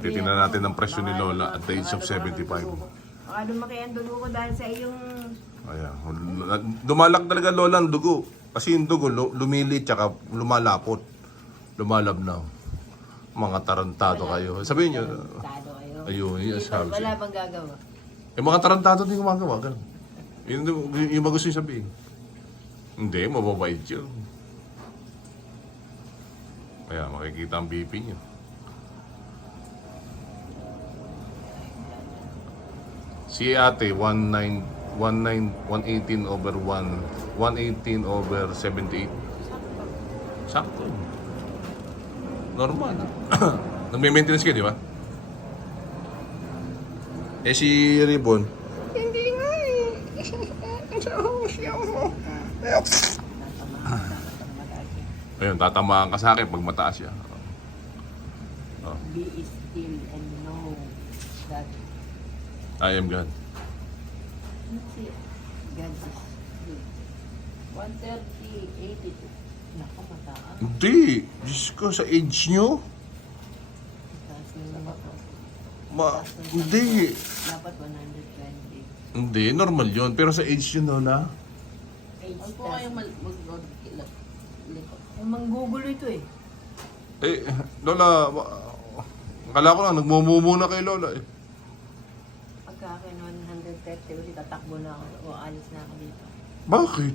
Titingnan natin ang presyo ni Lola at the age of 75. Baka lumaki ang dugo ko dahil sa iyong... Ayan. Dumalak talaga Lola ang dugo. Kasi yung dugo lumiliit tsaka lumalapot. Lumalabnaw. Mga tarantado kayo. Sabihin nyo. Tado kayo. Ayun, yung sabi Wala siya. bang gagawa? Yung mga tarantado din gumagawa. Ganun. Yung gusto yung sabihin. Hindi, mababait yun. Kaya makikita ang BP niyo. Si ate, 118 over 118 over 78. Sakto. Normal. Nagme-maintenance ka, di ba? Eh si Ribbon? Hindi nga Ayun, tatamaan ka sa akin pag mataas siya. Oh. Be still and know that I am God. God is good. 130, 82. Naku, mataas. Hindi. Diyos ko, sa age nyo? Mataas yung Hindi. dapat 120. Hindi, normal yon. Pero sa age nyo, Lola? Age Huwag po kayong mag-likot. Ang manggugulo ito eh. Eh, Lola, akala ko lang, nagmumumo na kay Lola eh. Pagka akin 130 ulit, tatakbo na ako o alis na ako dito. Bakit?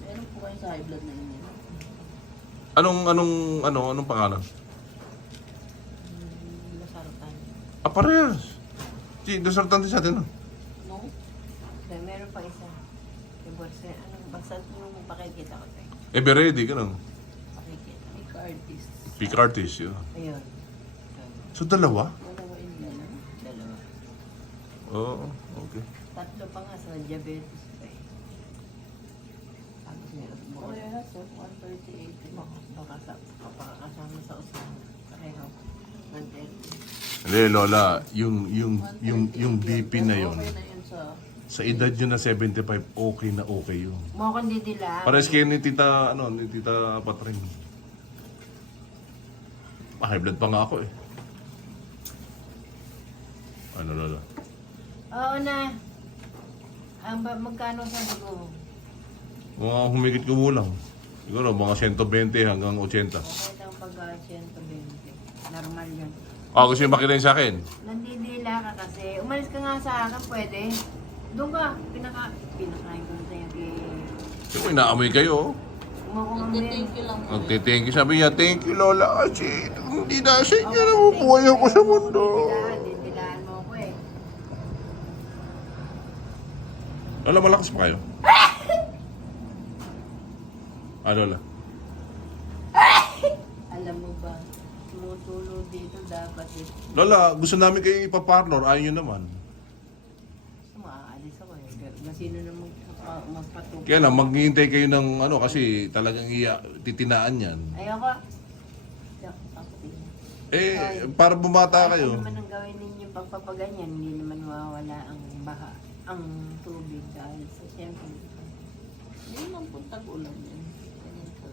Meron po kayo sa high blood na inyo. Anong pangalan? Masarutan. Ah, parehas. Si, desertante sa atin, no? No? Kaya meron pa isa. Yung borse, basta yung pakikita ko tayo. Eh, be ready, ganun. Pakikita. Make artist. Peak artist, yun. Ayun. So, dalawa? Dalawa in yan. Dalawa. Oo, okay. Tatlo pa nga sa diabetes pa eh. Tapos meron mo. Oh, yeah, so 138. Baka kasama sa usahan. Pareho. 130. Hindi, Lola, yung BP na yun, Okay na yun sa... sa edad nyo na 75, okay na okay yun. Mo kung didila. Pares kayo ni Tita Patring. High blood pa nga ako eh. Ano, Lola? Oo na. Magkano sa dugo? Mga humigit kumulang. Siguro, mga 120 hanggang 80. Okay lang pag 120. Normal yun. Ah, gusto nyo makinig sa akin? Nandidila ka kasi. Umalis ka nga sa akin, pwede. Doon ka. Pinakain ko na sa'yo. Yung inaamoy kayo, oh. Thank you lang po. Nagtithank you. Sabi niya, thank you, Lola. Kasi hindi na sa inyo nabubuhay ako sa mundo. Didilaan mo ko eh. Lola, malakas pa kayo? Ah, Lola. Alam mo ba, tumutulo dito dapat eh. Lola, gusto namin kayo ipaparlor. Ayaw nyo naman. Maaalis ako eh. Masino naman magpatuloy. Kaya lang, maghihintay kayo ng ano kasi talagang titinaan yan. Ayoko. Eh, para bumata Ano kayo. naman ang gawin ninyo pagpapaganyan, hindi naman mawawala ang baha, ang tubig dahil sa siyempre. Yun lang po tag-ulan yan. Ganyan po.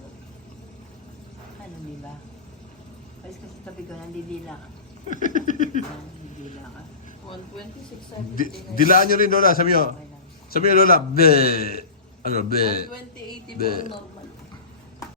Ano di ba? Pais kasi tabi ko, nandidila ka. Nandidila ka. 126, Dilaan nyo rin, Lola. Sabi nyo, Okay lang. Lola, bleh. Ano, bleh. 120, 80 po Bleh. ang normal.